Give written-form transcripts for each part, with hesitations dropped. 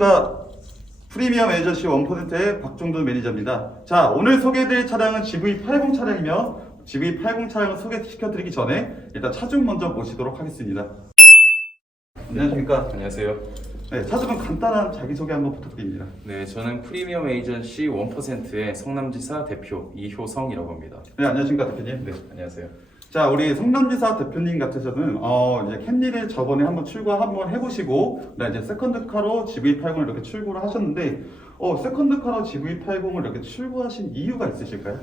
안녕하십니까. 프리미엄 에이전시 1%의 박종돈 매니저입니다. 자, 오늘 소개해드릴 차량은 GV80 차량이며 GV80 차량을 소개시켜드리기 전에 일단 차주 먼저 모시도록 하겠습니다. 안녕하십니까. 안녕하세요. 네, 차주분 간단한 자기소개 한번 부탁드립니다. 네, 저는 프리미엄 에이전시 1%의 성남지사 대표 이효성이라고 합니다. 네, 안녕하십니까 대표님. 네, 안녕하세요. 자, 우리 성남지사 대표님 같으셔는 이제 캠리를 저번에 한번 출고 한번 해보시고, 이제 세컨드카로 GV80을 이렇게 출고를 하셨는데, 세컨드카로 GV80을 이렇게 출고하신 이유가 있으실까요?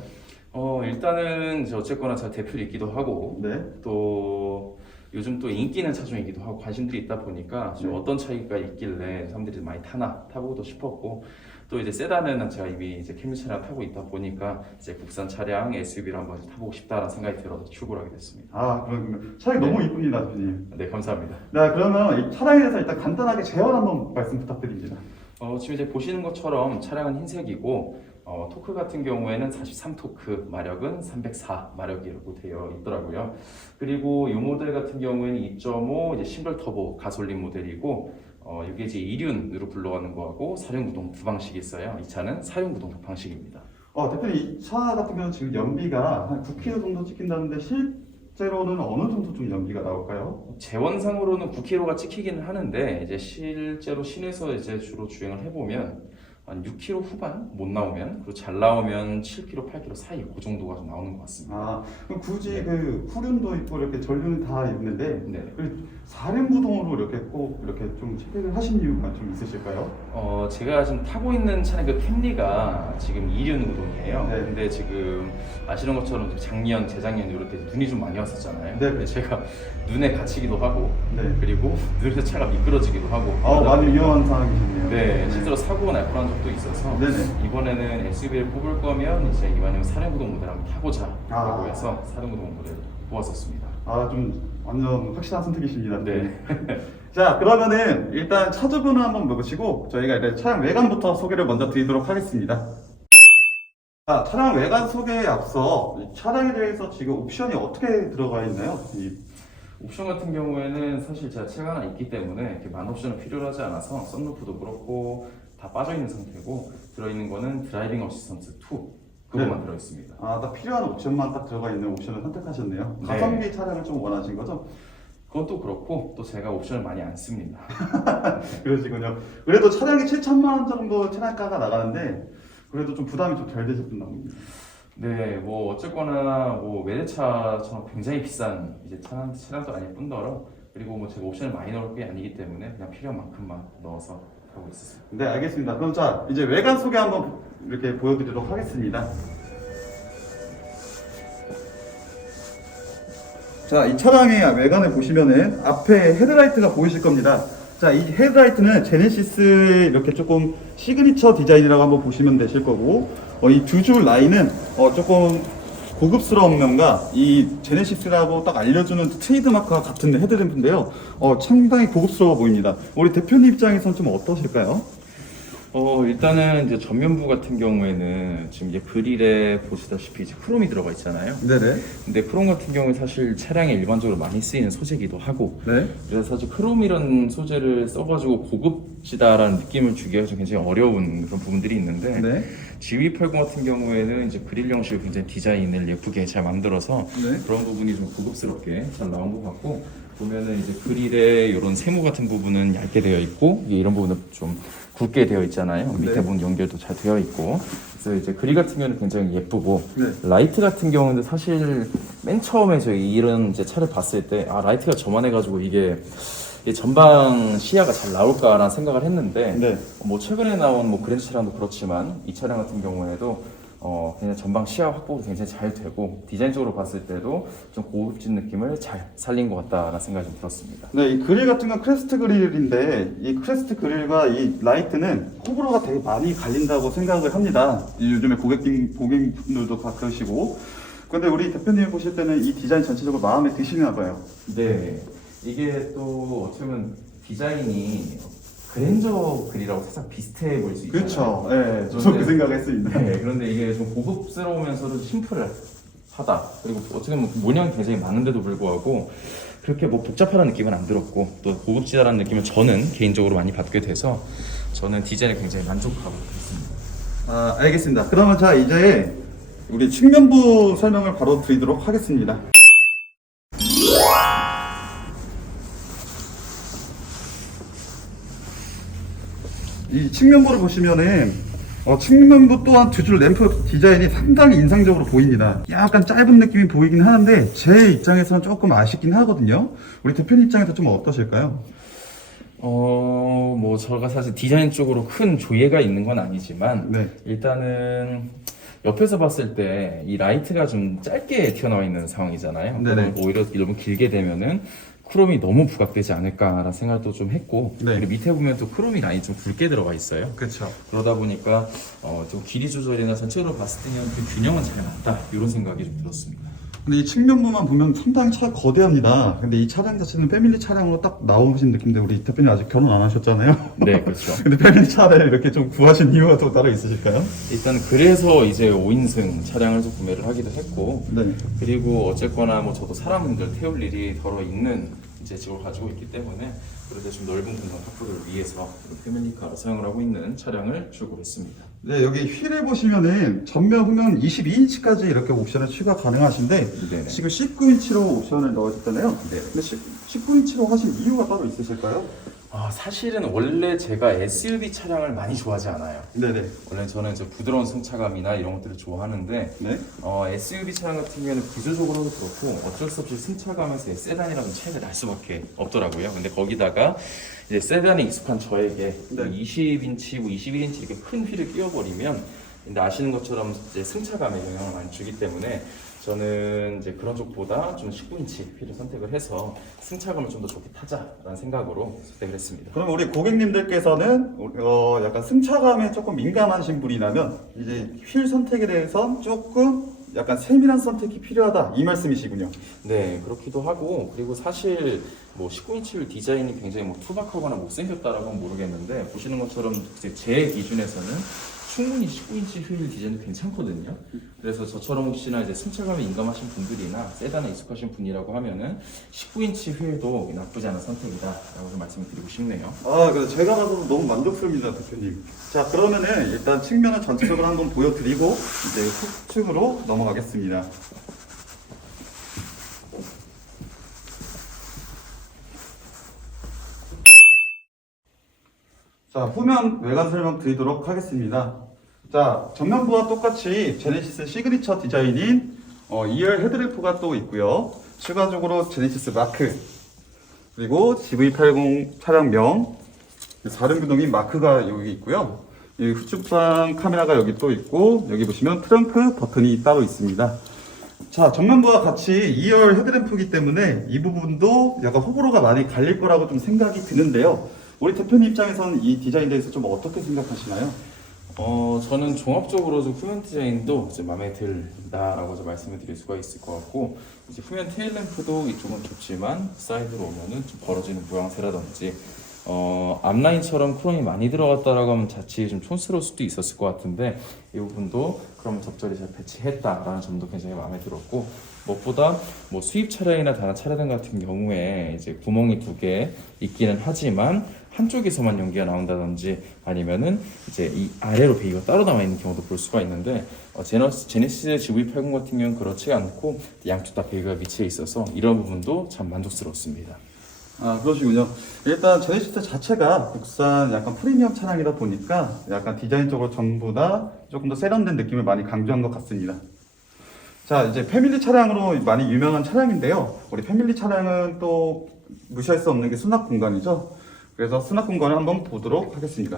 일단은 이제 어쨌거나 제가 대표이기도 하고, 네. 또 요즘 또 인기 있는 차종이기도 하고 관심들이 있다 보니까 좀 네. 어떤 차이가 있길래 사람들이 많이 타보고도 싶었고, 또 이제 세단은 제가 이미 이제 캠리 차량 타고 있다 보니까 이제 국산 차량 SUV를 한번 타보고 싶다라는 생각이 들어서 출고를 하게 됐습니다. 아, 그렇군요. 차량이 너무 이쁩니다, 대표님. 네, 감사합니다. 네, 그러면 이 차량에 대해서 일단 간단하게 제원 한번 말씀 부탁드립니다. 지금 이제 보시는 것처럼 차량은 흰색이고 토크 같은 경우에는 43토크, 마력은 304마력이라고 되어 있더라고요. 그리고 이 모델 같은 경우에는 2.5 이제 싱글 터보 가솔린 모델이고 이게 이제 2륜으로 불러가는 거하고 사륜구동 두 방식이 있어요. 이 차는 사륜구동 방식입니다. 대표님, 이 차 같은 경우는 지금 연비가 한 9km 정도 찍힌다는데 실제로는 어느 정도 좀 연비가 나올까요? 재원상으로는 9km가 찍히기는 하는데 이제 실제로 시내에서 이제 주로 주행을 해보면 한 6km 후반 못 나오면, 그리고 잘 나오면 7km, 8km 사이 그 정도가 좀 나오는 것 같습니다. 아, 그럼 굳이 네. 그 후륜도 있고 이렇게 전륜은 다 있는데 네. 사륜구동으로 이렇게 꼭 이렇게 좀 채택을 하신 이유가 좀 있으실까요? 제가 지금 타고 있는 차량 그 캠리가 지금 2륜 우동이에요. 네. 근데 지금 아시는 것처럼 작년, 재작년 이럴 때 눈이 좀 많이 왔었잖아요. 네. 근데 제가 눈에 갇히기도 하고, 네. 그리고 눈에서 차가 미끄러지기도 하고. 많이 위험한 상황이시네요. 네, 실제로 사고가 날 뻔한 적도 있어서 네네. 이번에는 SUV를 뽑을 거면 이제 이번에는 사륜구동 모델 한번 타보자 라고 아. 해서 사륜구동 모델 뽑았었습니다. 좀 완전 확실한 선택이십니다. 네. 자, 그러면은 일단 차주분을 한번 모시고 저희가 이제 차량 외관부터 소개를 먼저 드리도록 하겠습니다. 자, 차량 외관 소개에 앞서 이 차량에 대해서 지금 옵션이 어떻게 들어가 있나요? 옵션 같은 경우에는 사실 제가 차가 하나 있기 때문에 이렇게 많은 옵션은 필요하지 않아서 썬루프도 그렇고 다 빠져있는 상태고, 들어있는 거는 드라이빙 어시스턴트 2 그것만 네. 들어있습니다. 딱 필요한 옵션만 딱 들어가 있는 옵션을 선택하셨네요. 네. 가성비 차량을 좀 원하신 거죠? 그건 또 그렇고 또 제가 옵션을 많이 안 씁니다. 그러시군요. 그래도 차량이 7천만 원 정도 차량가가 나가는데 그래도 좀 부담이 좀 덜 되셨던 봅니다. 네, 뭐 어쨌거나 뭐 외제차처럼 굉장히 비싼 이제 차량도 아닐 뿐더러, 그리고 뭐 제가 옵션을 많이 넣을 게 아니기 때문에 그냥 필요한 만큼만 넣어서 하고 있습니다. 네, 알겠습니다. 그럼 자, 이제 외관 소개 한번 이렇게 보여드리도록 하겠습니다. 자, 이 차량의 외관을 보시면은 앞에 헤드라이트가 보이실 겁니다. 자, 이 헤드라이트는 제네시스의 이렇게 조금 시그니처 디자인이라고 한번 보시면 되실 거고, 이 두 줄 라인은 조금 고급스러운 면과 이 제네시스라고 딱 알려주는 트레이드마크와 같은 헤드램프인데요. 상당히 고급스러워 보입니다. 우리 대표님 입장에서는 좀 어떠실까요? 일단은 이제 전면부 같은 경우에는 지금 이제 그릴에 보시다시피 이제 크롬이 들어가 있잖아요. 네네. 근데 크롬 같은 경우는 사실 차량에 일반적으로 많이 쓰이는 소재이기도 하고, 네. 그래서 사실 크롬 이런 소재를 써가지고 고급지다라는 느낌을 주기가 좀 굉장히 어려운 그런 부분들이 있는데, 네. GV80 같은 경우에는 이제 그릴 형식으로 굉장히 디자인을 예쁘게 잘 만들어서 네. 그런 부분이 좀 고급스럽게 잘 나온 것 같고, 보면은 이제 그릴에 이런 세모 같은 부분은 얇게 되어 있고, 이런 부분은 좀 굵게 되어 있잖아요. 밑에 네. 부분 연결도 잘 되어 있고, 그래서 이제 그릴 같은 경우는 굉장히 예쁘고, 네. 라이트 같은 경우는 사실 맨 처음에 저희 이런 이제 차를 봤을 때 라이트가 저만해가지고 이게 전방 시야가 잘 나올까라는 생각을 했는데, 네. 뭐 최근에 나온 뭐 그랜저 차량도 그렇지만 이 차량 같은 경우에도 그냥 전방 시야 확보도 굉장히 잘 되고, 디자인적으로 봤을 때도 좀 고급진 느낌을 잘 살린 것 같다라는 생각이 좀 들었습니다. 네, 이 그릴 같은 건 크레스트 그릴인데 이 크레스트 그릴과 이 라이트는 호불호가 되게 많이 갈린다고 생각을 합니다. 요즘에 고객분들도 다 그러시고. 근데 우리 대표님 보실 때는 이 디자인 전체적으로 마음에 드시나 봐요. 네, 이게 또 어떻게 보면 디자인이 그랜저 그릴하고 살짝 비슷해 보일 수 있잖아요. 그렇죠. 네, 저도 그 생각했습니다. 네, 그런데 이게 좀 고급스러우면서도 심플하다. 그리고 어떻게 보면 모양이 굉장히 많은데도 불구하고 그렇게 뭐 복잡하다는 느낌은 안 들었고, 또 고급지다라는 느낌을 저는 개인적으로 많이 받게 돼서 저는 디자인에 굉장히 만족하고 있습니다. 아, 알겠습니다. 그러면 자, 이제 우리 측면부 설명을 바로 드리도록 하겠습니다. 이 측면부를 보시면은 측면부 또한 두 줄 램프 디자인이 상당히 인상적으로 보입니다. 약간 짧은 느낌이 보이긴 하는데 제 입장에서는 조금 아쉽긴 하거든요. 우리 대표님 입장에서 좀 어떠실까요? 뭐 제가 사실 디자인 쪽으로 큰 조예가 있는 건 아니지만 네. 일단은 옆에서 봤을 때 이 라이트가 좀 짧게 튀어나와 있는 상황이잖아요. 네네. 그럼 오히려 너무 길게 되면은 크롬이 너무 부각되지 않을까라는 생각도 좀 했고, 네. 그리고 밑에 보면 또 크롬이 라인이 좀 굵게 들어가 있어요. 그렇죠. 그러다 보니까 좀 길이 조절이나 전체적으로 봤을 때는 그 균형은 잘 맞다 이런 생각이 좀 들었습니다. 근데 이 측면부만 보면 상당히 차가 거대합니다. 근데 이 차량 자체는 패밀리 차량으로 딱 나오신 느낌인데 우리 대표님 아직 결혼 안 하셨잖아요. 네, 그렇죠. 근데 패밀리 차를 이렇게 좀 구하신 이유가 또 따로 있으실까요? 일단 그래서 이제 5인승 차량을 좀 구매를 하기도 했고, 네. 그리고 어쨌거나 뭐 저도 사람들 태울 일이 덜어 있는 이제 직업을 가지고 있기 때문에 그래도 좀 넓은 공간 확보를 위해서 패밀리카로 사용을 하고 있는 차량을 출고했습니다. 네, 여기 휠을 보시면은 전면 후면 22인치까지 이렇게 옵션을 추가 가능하신데 네네. 지금 19인치로 옵션을 넣어줬잖아요. 네. 근데 19인치로 하신 이유가 따로 있으실까요? 사실은 원래 제가 SUV 차량을 많이 좋아하지 않아요. 네네. 원래 저는 이제 부드러운 승차감이나 이런 것들을 좋아하는데 네. SUV 차량 같은 경우에는 구조적으로도 그렇고 어쩔 수 없이 승차감에서 세단이랑 차이가 날 수밖에 없더라고요. 근데 거기다가 이제 세단에 익숙한 저에게 네. 20인치, 21인치 이렇게 큰 휠을 끼워버리면 근데 아시는 것처럼 이제 승차감에 영향을 많이 주기 때문에 저는 이제 그런 쪽보다 좀 19인치 휠을 선택을 해서 승차감을 좀 더 좋게 타자라는 생각으로 선택을 했습니다. 그럼 우리 고객님들께서는 약간 승차감에 조금 민감하신 분이라면 이제 휠 선택에 대해서 조금 약간 세밀한 선택이 필요하다 이 말씀이시군요. 네, 그렇기도 하고 그리고 사실 뭐 19인치 휠 디자인이 굉장히 뭐 투박하거나 못생겼다라고는 모르겠는데 보시는 것처럼 이제 제 기준에서는 충분히 19인치 휠 디자인도 괜찮거든요. 그래서 저처럼 혹시나 이제 승차감에 민감하신 분들이나 세단에 익숙하신 분이라고 하면은 19인치 휠도 나쁘지 않은 선택이다라고 좀 말씀을 드리고 싶네요. 아, 그래서 제가 봐도 너무 만족스럽습니다, 대표님. 자, 그러면은 일단 측면을 전체적으로 한번 보여드리고 이제 후측으로 넘어가겠습니다. 자, 후면 외관 설명 드리도록 하겠습니다. 자, 정면부와 똑같이 제네시스 시그니처 디자인인 2열 헤드램프가 또 있고요. 추가적으로 제네시스 마크, 그리고 GV80 차량명, 사륜구동인 마크가 여기 있고요. 이 후측방 카메라가 여기 또 있고, 여기 보시면 트렁크 버튼이 따로 있습니다. 자, 정면부와 같이 2열 헤드램프이기 때문에 이 부분도 약간 호불호가 많이 갈릴 거라고 좀 생각이 드는데요. 우리 대표님 입장에서는 이 디자인에 대해서 좀 어떻게 생각하시나요? 저는 종합적으로 좀 후면 디자인도 이제 마음에 든다라고 이제 말씀을 드릴 수가 있을 것 같고, 이제 후면 테일 램프도 이쪽은 좁지만 사이드로 오면은 좀 벌어지는 모양새라든지, 앞라인처럼 크롬이 많이 들어갔다라고 하면 자칫 좀 촌스러울 수도 있었을 것 같은데, 이 부분도 크롬을 적절히 잘 배치했다라는 점도 굉장히 마음에 들었고, 무엇보다 뭐 수입 차량이나 다른 차량 같은 경우에 이제 구멍이 2개 있기는 하지만 한쪽에서만 연기가 나온다든지 아니면은 이제 이 아래로 배기가 따로 남아 있는 경우도 볼 수가 있는데 제네시스 GV80 같은 경우는 그렇지 않고 양쪽 다 배기가 위치해 있어서 이런 부분도 참 만족스럽습니다. 아, 그러시군요. 일단 제네시스 자체가 국산 약간 프리미엄 차량이다 보니까 약간 디자인적으로 전부 다 조금 더 세련된 느낌을 많이 강조한 것 같습니다. 자, 이제 패밀리 차량으로 많이 유명한 차량인데요. 우리 패밀리 차량은 또 무시할 수 없는 게 수납 공간이죠. 그래서 수납 공간을 한번 보도록 하겠습니다.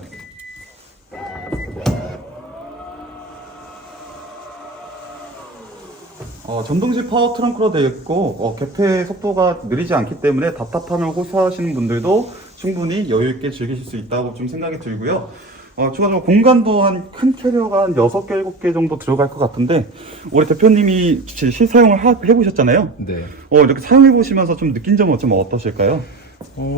전동식 파워 트렁크로 되어 있고 개폐 속도가 느리지 않기 때문에 답답함을 호소하시는 분들도 충분히 여유 있게 즐기실 수 있다고 좀 생각이 들고요. 추가적으로 공간도 한 큰 캐리어가 한 6개, 7개 정도 들어갈 것 같은데 우리 대표님이 실사용을 해보셨잖아요. 네. 이렇게 사용해보시면서 좀 느낀 점은 좀 어떠실까요?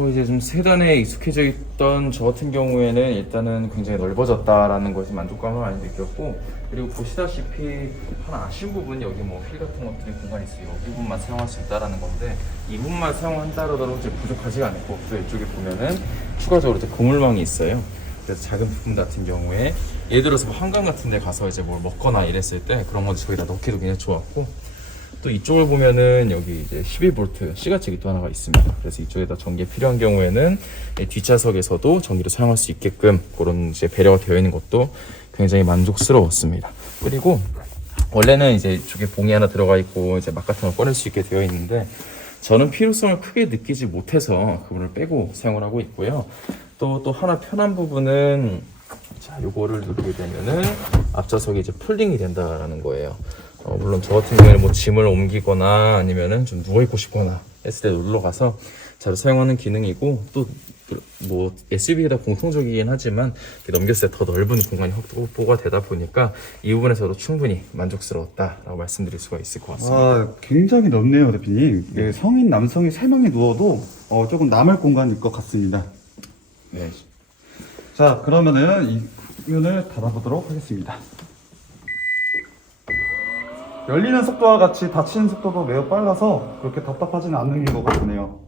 이제 좀 세단에 익숙해져 있던 저 같은 경우에는 일단은 굉장히 넓어졌다라는 것이 만족감을 많이 느꼈고, 그리고 보시다시피 하나 아쉬운 부분이 여기 뭐 휠 같은 것들이 공간이 있어요. 이 부분만 사용할 수 있다라는 건데 이 부분만 사용한다 그러더라도 이제 부족하지가 않고 또 이쪽에 보면은 추가적으로 이제 그물망이 있어요. 그래서 작은 부품 같은 경우에 예를 들어서 뭐 한강 같은 데 가서 이제 뭘 먹거나 이랬을 때 그런 거 저기다 넣기도 굉장히 좋았고, 또 이쪽을 보면은 여기 이제 12V 시가책이 또 하나가 있습니다. 그래서 이쪽에다 전기 필요한 경우에는 뒷좌석에서도 전기를 사용할 수 있게끔 그런 이제 배려가 되어 있는 것도 굉장히 만족스러웠습니다. 그리고 원래는 이제 이쪽에 봉이 하나 들어가 있고 이제 막 같은 걸 꺼낼 수 있게 되어 있는데, 저는 필요성을 크게 느끼지 못해서 그분을 빼고 사용을 하고 있고요. 또 하나 편한 부분은, 자, 요거를 누르게 되면은 앞좌석이 이제 폴딩이 된다라는 거예요. 물론 저 같은 경우에는 뭐 짐을 옮기거나 아니면은 좀 누워있고 싶거나 했을 때 눌러가서 잘 사용하는 기능이고, 또 뭐 SUV가 공통적이긴 하지만 넘겼을 때 더 넓은 공간이 확보가 되다 보니까 이 부분에서도 충분히 만족스러웠다라고 말씀드릴 수가 있을 것 같습니다. 아, 굉장히 넓네요, 대표님. 네, 성인 남성이 3명이 누워도 조금 남을 공간일 것 같습니다. 네. 자, 그러면은 이 문을 닫아보도록 하겠습니다. 열리는 속도와 같이 닫히는 속도도 매우 빨라서 그렇게 답답하지는 않는 것 같네요.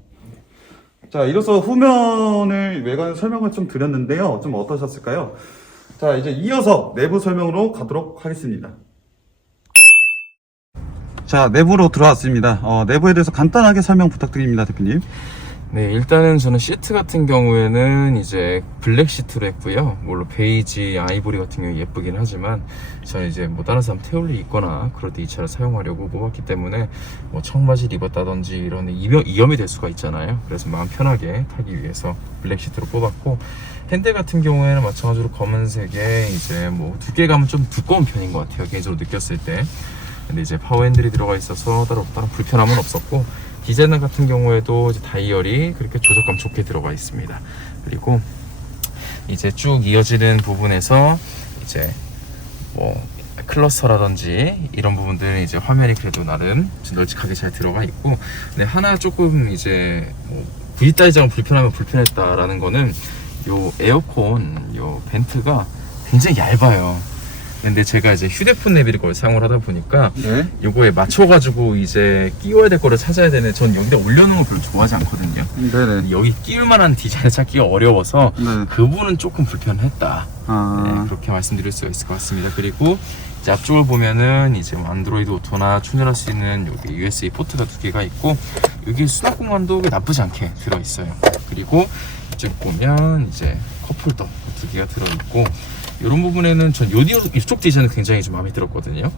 자, 이로써 후면을 외관 설명을 좀 드렸는데요. 좀 어떠셨을까요? 자, 이제 이어서 내부 설명으로 가도록 하겠습니다. 자, 내부로 들어왔습니다. 내부에 대해서 간단하게 설명 부탁드립니다, 대표님. 네, 일단은 저는 시트 같은 경우에는 이제 블랙 시트로 했고요. 물론 베이지, 아이보리 같은 경우 예쁘긴 하지만 저는 이제 뭐 다른 사람 태울 일이 있거나 그럴 때 이 차를 사용하려고 뽑았기 때문에 뭐 청바지 입었다든지 이런 위험이 될 수가 있잖아요. 그래서 마음 편하게 타기 위해서 블랙 시트로 뽑았고, 핸들 같은 경우에는 마찬가지로 검은색에 이제 뭐 두께감은 좀 두꺼운 편인 것 같아요, 개인적으로 느꼈을 때. 근데 이제 파워 핸들이 들어가 있어서 다른 불편함은 없었고, 디자인 같은 경우에도 이제 다이얼이 그렇게 조작감 좋게 들어가 있습니다. 그리고 이제 쭉 이어지는 부분에서 이제 뭐 클러스터라든지 이런 부분들은 이제 화면이 그래도 나름 널찍하게 잘 들어가 있고, 근데 하나 조금 이제 뭐 V다이장은 불편하면 불편했다라는 거는 요 에어컨 요 벤트가 굉장히 얇아요. 근데 제가 이제 휴대폰 내비를 거의 사용을 하다 보니까 네. 요거에 맞춰가지고 이제 끼워야 될 거를 찾아야 되는, 전 여기다 올려놓은 걸 별로 좋아하지 않거든요. 네네. 여기 끼울 만한 디자인을 찾기가 어려워서 네. 그 부분은 조금 불편했다. 아. 네, 그렇게 말씀드릴 수가 있을 것 같습니다. 그리고 이제 앞쪽을 보면은 이제 뭐 안드로이드 오토나 충전할 수 있는 여기 USB 포트가 2개가 있고, 여기 수납 공간도 나쁘지 않게 들어있어요. 그리고 이쪽 보면 이제 컵홀더 2개가 들어있고, 이런 부분에는 전 이쪽 디자인은 굉장히 좀 마음에 들었거든요.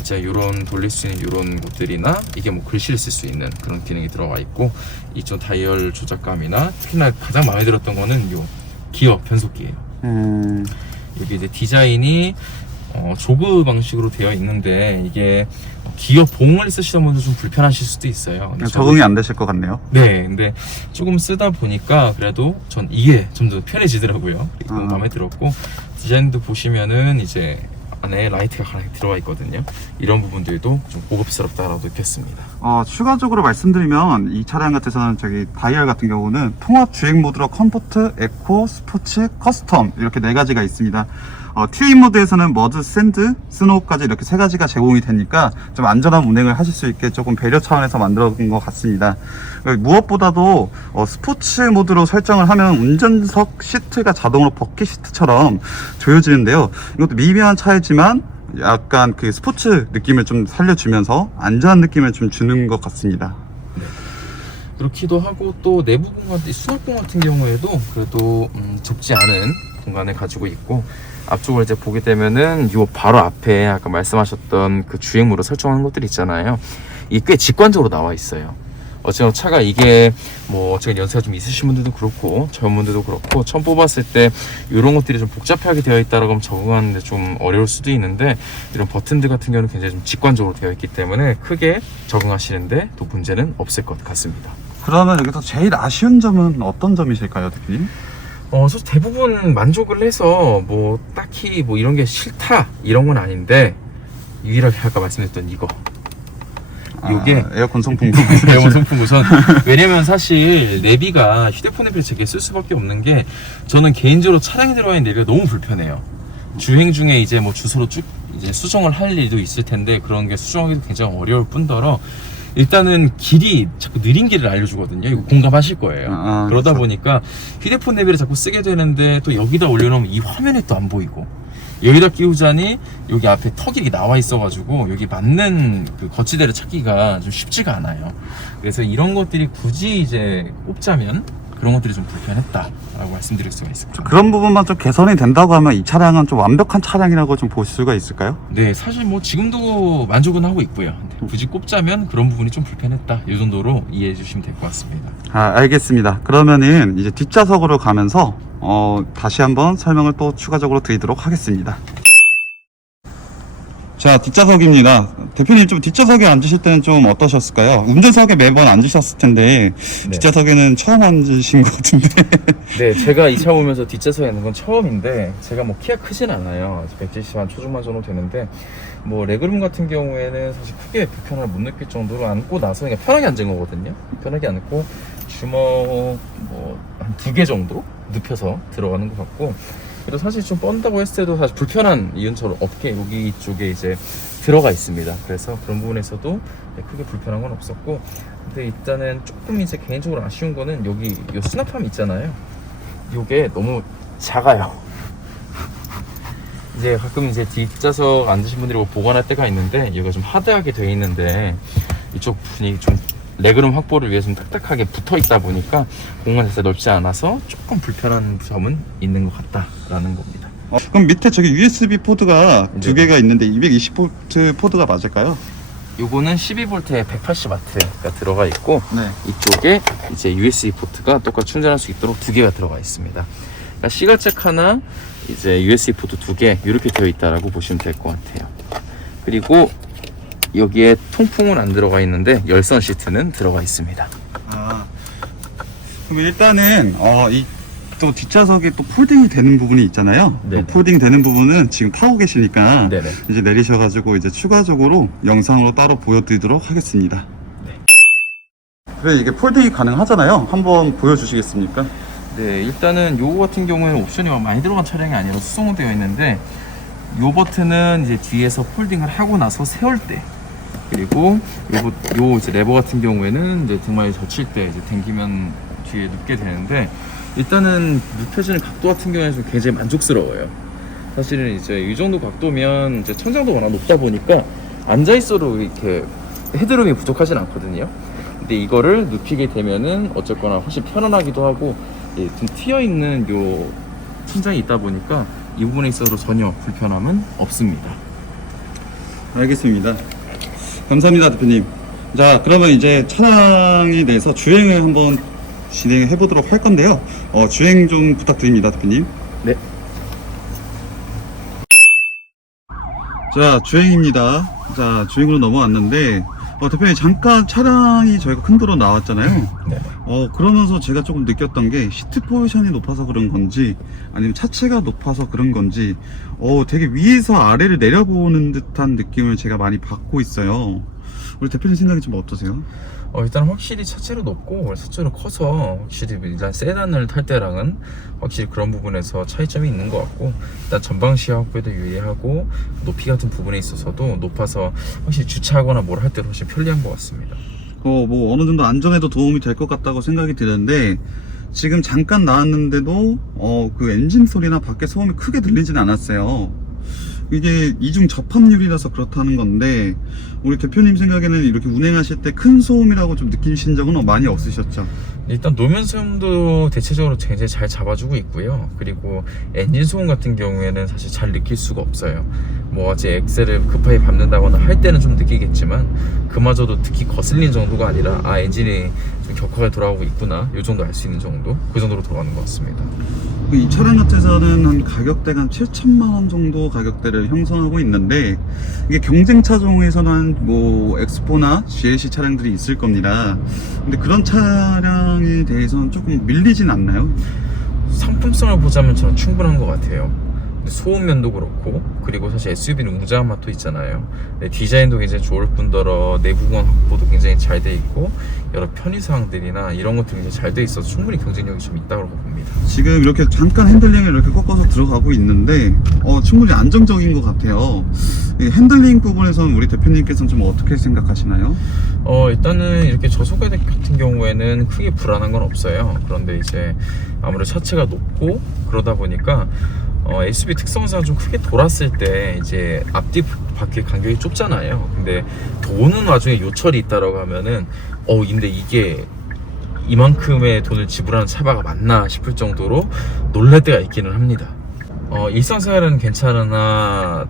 이제 이런 돌릴 수 있는 이런 곳들이나 이게 뭐 글씨를 쓸 수 있는 그런 기능이 들어가 있고, 이쪽 다이얼 조작감이나 특히나 가장 마음에 들었던 거는 요 기어 변속기예요. 여기 이제 디자인이 조그 방식으로 되어 있는데, 이게 기어 봉을 쓰시던 분들 좀 불편하실 수도 있어요. 근데 적응이 안 되실 것 같네요. 네, 근데 조금 쓰다 보니까 그래도 전 이게 좀 더 편해지더라고요. 그리고 마음에 들었고, 디자인도 보시면은 이제 안에 라이트가 하나 들어가 있거든요. 이런 부분들도 좀 고급스럽다라고 느꼈습니다. 추가적으로 말씀드리면 이 차량 같아서는 저기 다이얼 같은 경우는 통합 주행 모드로 컴포트, 에코, 스포츠, 커스텀 이렇게 4가지가 있습니다. 튜닝 모드에서는 머드, 샌드, 스노우까지 이렇게 3가지가 제공이 되니까 좀 안전한 운행을 하실 수 있게 조금 배려 차원에서 만들어진 것 같습니다. 무엇보다도 스포츠 모드로 설정을 하면 운전석 시트가 자동으로 버킷 시트처럼 조여지는데요. 이것도 미묘한 차이지만 약간 그 스포츠 느낌을 좀 살려주면서 안전한 느낌을 좀 주는 것 같습니다. 그렇기도 하고, 또 내부 공간, 수납공 같은 경우에도 그래도 좁지 않은 공간을 가지고 있고, 앞쪽을 이제 보게 되면은 요 바로 앞에 아까 말씀하셨던 그 주행모드 설정하는 것들이 있잖아요. 이게 꽤 직관적으로 나와 있어요. 어쨌든 차가 이게 뭐 어쨌든 연세가 좀 있으신 분들도 그렇고 젊은 분들도 그렇고 처음 뽑았을 때 이런 것들이 좀 복잡하게 되어 있다라고 하면 적응하는데 좀 어려울 수도 있는데, 이런 버튼들 같은 경우는 굉장히 좀 직관적으로 되어 있기 때문에 크게 적응하시는데 또 문제는 없을 것 같습니다. 그러면 여기서 제일 아쉬운 점은 어떤 점이실까요, 대표님? 사실 대부분 만족을 해서 뭐 딱히 뭐 이런 게 싫다 이런 건 아닌데, 유일하게 아까 말씀드렸던 이거, 요게 에어컨 송풍 에어컨 송풍 우선. 왜냐면 사실 내비가 휴대폰 내비를 제게 쓸 수밖에 없는 게, 저는 개인적으로 차량에 들어가 있는 내비가 너무 불편해요. 주행 중에 이제 뭐 주소로 쭉 이제 수정을 할 일도 있을 텐데, 그런 게 수정하기도 굉장히 어려울 뿐더러 일단은 길이 자꾸 느린 길을 알려주거든요. 이거 공감하실 거예요. 그러다 그렇죠. 보니까 휴대폰 내비를 자꾸 쓰게 되는데 또 여기다 올려놓으면 이 화면에 또 안 보이고 여기다 끼우자니 여기 앞에 턱이 이렇게 나와 있어가지고 여기 맞는 그 거치대를 찾기가 좀 쉽지가 않아요. 그래서 이런 것들이 굳이 이제 꼽자면 그런 것들이 좀 불편했다라고 말씀드릴 수가 있습니다. 그런 부분만 좀 개선이 된다고 하면 이 차량은 좀 완벽한 차량이라고 좀 볼 수가 있을까요? 네, 사실 뭐 지금도 만족은 하고 있고요. 근데 굳이 꼽자면 그런 부분이 좀 불편했다. 이 정도로 이해해 주시면 될 것 같습니다. 알겠습니다. 그러면은 이제 뒷좌석으로 가면서 다시 한번 설명을 또 추가적으로 드리도록 하겠습니다. 자, 뒷좌석입니다. 대표님 좀 뒷좌석에 앉으실 때는 좀 어떠셨을까요? 운전석에 매번 앉으셨을 텐데 뒷좌석에는 처음 앉으신 것 같은데. 네, 제가 이 차 오면서 뒷좌석에 있는 건 처음인데 제가 뭐 키가 크진 않아요. 170한 초중반 정도 되는데 뭐 레그룸 같은 경우에는 사실 크게 불편함을 못 느낄 정도로 앉고 나서 그냥 편하게 앉은 거거든요. 편하게 앉고 주먹 뭐 한 2개 정도 눕혀서 들어가는 것 같고 그리고 사실 좀 뻔다고 했을 때도 사실 불편한 이윤처럼 어깨 여기 쪽에 이제 들어가 있습니다. 그래서 그런 부분에서도 크게 불편한 건 없었고 근데 일단은 조금 이제 개인적으로 아쉬운 거는 여기 요 수납함 있잖아요. 요게 너무 작아요. 이제 가끔 이제 뒷좌석 앉으신 분들이 뭐 보관할 때가 있는데 여기가 좀 하드하게 되어 있는데 이쪽 분이 좀 레그룸 확보를 위해서 좀 딱딱하게 붙어 있다 보니까 공간 자체가 넓지 않아서 조금 불편한 점은 있는 것 같다라는 겁니다. 그럼 밑에 저기 USB 포트가 네. 2개가 있는데 220V 포트가 맞을까요? 요거는 12V에 180W가 들어가 있고 네. 이쪽에 이제 USB 포트가 똑같이 충전할 수 있도록 2개가 들어가 있습니다. 그러니까 시가책 하나, 이제 USB 포트 2개 이렇게 되어 있다라고 보시면 될 것 같아요. 그리고 여기에 통풍은 안 들어가 있는데 열선 시트는 들어가 있습니다. 그럼 일단은 이 또 뒷좌석에 또 폴딩이 되는 부분이 있잖아요. 네네. 폴딩 되는 부분은 지금 타고 계시니까 네네. 이제 내리셔가지고 이제 추가적으로 영상으로 따로 보여드리도록 하겠습니다. 네. 그래 이게 폴딩이 가능하잖아요. 한번 보여주시겠습니까? 네, 일단은 요거 같은 경우에는 옵션이 많이 들어간 차량이 아니라 수송되어 있는데 요 버튼은 이제 뒤에서 폴딩을 하고 나서 세울 때 그리고 요 이제 레버 같은 경우에는 이제 등만에 젖힐 때 이제 당기면 뒤에 눕게 되는데 일단은 눕혀지는 각도 같은 경우에는 좀 굉장히 만족스러워요. 사실은 이제 이 정도 각도면 이제 천장도 워낙 높다 보니까 앉아 있어도 이렇게 헤드룸이 부족하진 않거든요. 근데 이거를 눕히게 되면은 어쨌거나 훨씬 편안하기도 하고 좀 튀어 있는 요 천장이 있다 보니까 이 부분에 있어서 전혀 불편함은 없습니다. 알겠습니다. 감사합니다, 대표님. 자, 그러면 이제 차량에 대해서 주행을 한번 진행해 보도록 할 건데요. 주행 좀 부탁드립니다, 대표님. 네. 자, 주행입니다. 자, 주행으로 넘어왔는데, 대표님 잠깐 차량이 저희가 큰 도로 나왔잖아요. 네. 그러면서 제가 조금 느꼈던 게 시트 포지션이 높아서 그런 건지 아니면 차체가 높아서 그런 건지 되게 위에서 아래를 내려보는 듯한 느낌을 제가 많이 받고 있어요. 우리 대표님 생각이 좀 어떠세요? 일단 확실히 차체로 높고 차체로 커서 확실히 일단 세단을 탈 때랑은 확실히 그런 부분에서 차이점이 있는 것 같고 일단 전방 시야 확보에도 유리하고 높이 같은 부분에 있어서도 높아서 확실히 주차하거나 뭘 할 때도 훨씬 편리한 것 같습니다. 뭐 어느 정도 안전에도 도움이 될 것 같다고 생각이 드는데 지금 잠깐 나왔는데도 그 엔진 소리나 밖에 소음이 크게 들리진 않았어요. 이게 이중 접합률이라서 그렇다는 건데 우리 대표님 생각에는 이렇게 운행하실 때 큰 소음이라고 좀 느끼신 적은 많이 없으셨죠? 일단 노면 소음도 대체적으로 굉장히 잘 잡아주고 있고요. 그리고 엔진 소음 같은 경우에는 사실 잘 느낄 수가 없어요. 뭐 아직 엑셀을 급하게 밟는다거나 할 때는 좀 느끼겠지만 그마저도 특히 거슬린 정도가 아니라 엔진이 좀 격하게 돌아오고 있구나 이 정도 알 수 있는 정도 그 정도로 돌아가는 것 같습니다. 이 차량 자체에서는 한 가격대가 한 7천만 원 정도 가격대를 형성하고 있는데 이게 경쟁차종에서는 뭐 엑스포나 GLC 차량들이 있을 겁니다. 근데 그런 차량에 대해서는 조금 밀리진 않나요? 상품성을 보자면 저는 충분한 것 같아요. 소음면도 그렇고, 그리고 사실 SUV는 웅장한 맛도 있잖아요. 네, 디자인도 굉장히 좋을 뿐더러 내부 공간 확보도 굉장히 잘 돼 있고, 여러 편의사항들이나 이런 것들이 굉장히 잘 돼 있어서 충분히 경쟁력이 좀 있다고 봅니다. 지금 이렇게 잠깐 핸들링을 이렇게 꺾어서 들어가고 있는데 충분히 안정적인 것 같아요. 이 핸들링 부분에서는 우리 대표님께서는 좀 어떻게 생각하시나요? 일단은 이렇게 저속가 같은 경우에는 크게 불안한 건 없어요. 그런데 이제 아무래도 차체가 높고 그러다 보니까 SUV 특성상 좀 크게 돌았을 때 이제 앞뒤 바퀴 간격이 좁잖아요. 근데 도는 와중에 요철이 있다라고 하면은 근데 이게 이만큼의 돈을 지불하는 차바가 맞나 싶을 정도로 놀랄 때가 있기는 합니다. 일상생활은 괜찮으나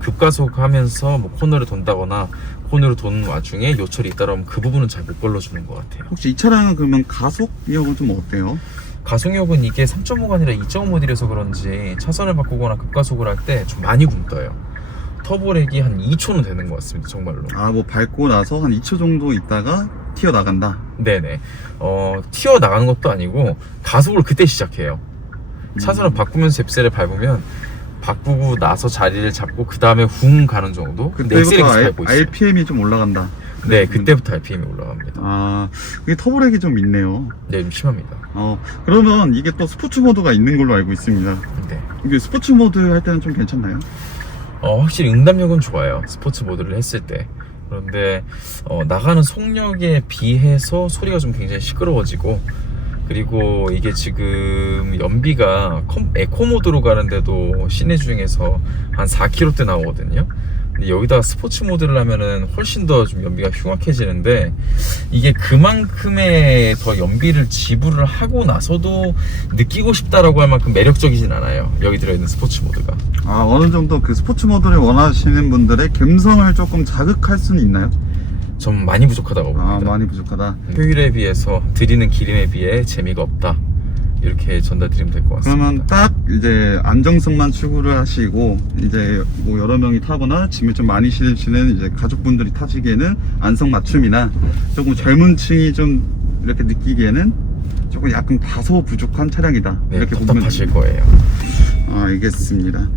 급가속하면서 뭐 코너를 돈다거나 코너를 도는 와중에 요철이 있다라면 그 부분은 잘 못 걸러주는 것 같아요. 혹시 이 차량은 그러면 가속력은 좀 어때요? 가속력은 이게 3.5가 아니라 2.5 모델이라서 그런지 차선을 바꾸거나 급가속을 할 때 좀 많이 굶떠요. 터보렉이 한 2초는 되는 것 같습니다. 정말로. 뭐 밟고 나서 한 2초 정도 있다가 튀어나간다. 네네. 튀어나가는 것도 아니고 가속을 그때 시작해요. 차선을 바꾸면서 잽셀을 밟으면 바꾸고 나서 자리를 잡고 그 다음에 훅 가는 정도? 근데 엑셀이 계속 밟고 있어요. RPM이 좀 올라간다. 네, 그때부터 RPM이 올라갑니다. 그게 터보렉이 좀 있네요. 네, 좀 심합니다. 그러면 이게 또 스포츠 모드가 있는 걸로 알고 있습니다. 네. 이게 스포츠 모드 할 때는 좀 괜찮나요? 확실히 응답력은 좋아요. 스포츠 모드를 했을 때. 그런데 나가는 속력에 비해서 소리가 좀 굉장히 시끄러워지고, 그리고 이게 지금 연비가 에코 모드로 가는데도 시내 중에서 한 4km대 나오거든요. 근데 여기다가 스포츠 모드를 하면은 훨씬 더 좀 연비가 흉악해지는데, 이게 그만큼의 더 연비를 지불을 하고 나서도 느끼고 싶다라고 할 만큼 매력적이진 않아요. 여기 들어있는 스포츠 모드가. 어느 정도 그 스포츠 모드를 원하시는 분들의 감성을 조금 자극할 수는 있나요? 좀 많이 부족하다고 봅니다. 많이 부족하다. 효율에 비해서 드리는 기름에 비해 재미가 없다, 이렇게 전달드리면 될 것 같습니다. 그러면 딱 이제 안정성만 추구를 하시고, 이제 뭐 여러 명이 타거나 짐을 좀 많이 실으시는 이제 가족분들이 타시기에는 안성 맞춤이나 조금 젊은 층이 좀 이렇게 느끼기에는 조금 약간 다소 부족한 차량이다. 네, 이렇게 보면 답답하실 거예요. 알겠습니다.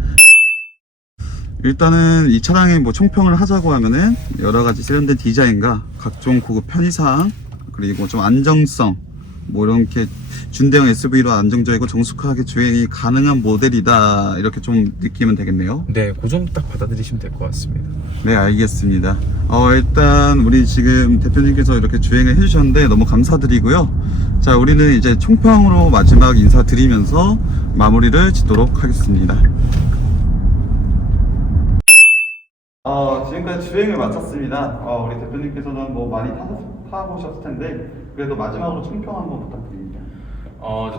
일단은 이 차량의 뭐 총평을 하자고 하면은 여러 가지 세련된 디자인과 각종 고급 편의사항, 그리고 좀 안정성, 뭐 이렇게 준대형 SUV로 안정적이고 정숙하게 주행이 가능한 모델이다, 이렇게 좀 느끼면 되겠네요. 네, 그 정도 딱 받아들이시면 될 것 같습니다. 네, 알겠습니다. 일단 우리 지금 대표님께서 이렇게 주행을 해주셨는데 너무 감사드리고요. 자, 우리는 이제 총평으로 마지막 인사드리면서 마무리를 짓도록 하겠습니다. 지금까지 주행을 마쳤습니다. 우리 대표님께서는 뭐 많이 타보셨을 텐데 그래도 마지막으로 총평 한번 부탁드립니다.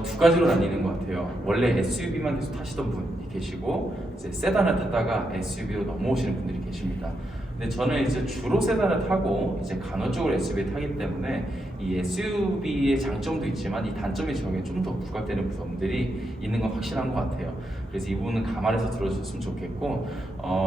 두 가지로 나뉘는 것 같아요. 원래 SUV만 계속 타시던 분이 계시고, 이제 세단을 타다가 SUV로 넘어오시는 분들이 계십니다. 근데 저는 이제 주로 세단을 타고 이제 간헐적으로 SUV를 타기 때문에 이 SUV의 장점도 있지만 이 단점이 저에게 좀 더 부각되는 부분들이 있는 건 확실한 것 같아요. 그래서 이 부분은 감안해서 들어주셨으면 좋겠고,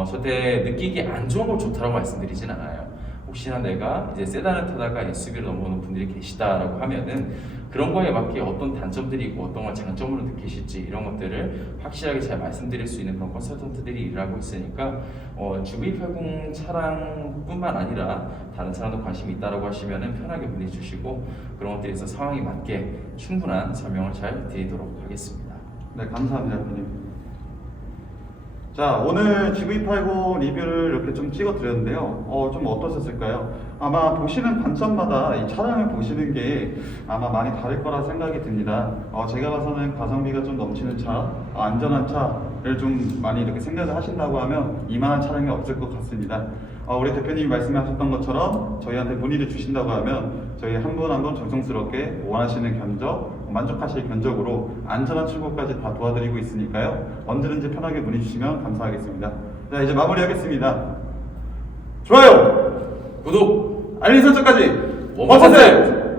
절대 느끼기 안 좋은 걸 좋다라고 말씀드리진 않아요. 혹시나 내가 이제 세단을 타다가 SUV로 넘어오는 분들이 계시다라고 하면은 그런 거에 맞게 어떤 단점들이 있고 어떤 걸 장점으로 느끼실지 이런 것들을 확실하게 잘 말씀드릴 수 있는 그런 컨설턴트들이 일하고 있으니까 GV80 차량뿐만 아니라 다른 차량도 관심이 있다라고 하시면은 편하게 문의 주시고, 그런 것들에서 상황에 맞게 충분한 설명을 잘 드리도록 하겠습니다. 네, 감사합니다, 대표님. 자, 오늘 GV80 리뷰를 이렇게 좀 찍어 드렸는데요. 좀 어떠셨을까요? 아마 보시는 관점마다 이 차량을 보시는 게 아마 많이 다를 거라 생각이 듭니다. 제가 봐서는 가성비가 좀 넘치는 차, 안전한 차를 좀 많이 이렇게 생각을 하신다고 하면 이만한 차량이 없을 것 같습니다. 우리 대표님이 말씀하셨던 것처럼 저희한테 문의를 주신다고 하면 저희 한 분 한 분 정성스럽게 원하시는 견적, 만족하실 견적으로 안전한 출고까지 다 도와드리고 있으니까요. 언제든지 편하게 문의 주시면 감사하겠습니다. 자, 이제 마무리하겠습니다. 좋아요, 구독, 알림 설정까지 원만하세요.